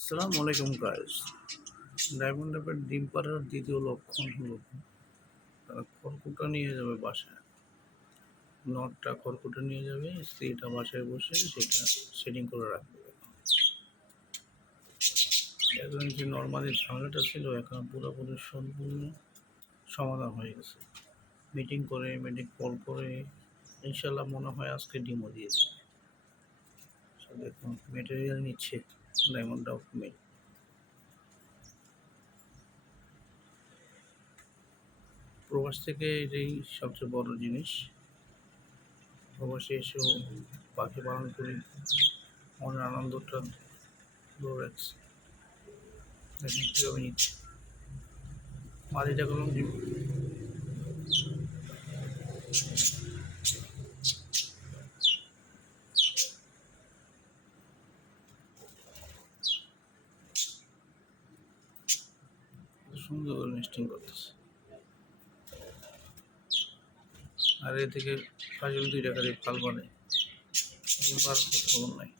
আসসালামু আলাইকুম guys. Diamond অ্যাপের ডিম পাড়ার দ্বিতীয় লক্ষণ হলো তারা খড়কুটা নিয়ে যাবে বাসায়। নটটা খড়কুটা নিয়ে যাবে, স্ত্রীটা বাসায় বসে সেটা সেটিং করে রাখবে। এখন যে নর্মালি ঝামেলাটা ছিল এখন পুরোপুরি সম্পূর্ণ সমাধান হয়ে গেছে। মিটিং কল করে ইনশাল্লাহ মনে হয় আজকে ডিমও দিয়েছে। দেখুন মেটেরিয়াল নিচ্ছে ডায়মন্ড অফ মিল। প্রবাস থেকে এটাই সবচেয়ে বড় জিনিস। প্রবাসে এসেও পাখি পালন করি, মনের আনন্দটা ধরে রাখছি। দেখুন কীভাবে নিচ্ছে মাটিটা করলাম ডিম। সুন্দর করে নেস্টিং করতেছে। আর এ থেকে ফাজিল 2 টাকার ফাল বানে, বার খবর নাই।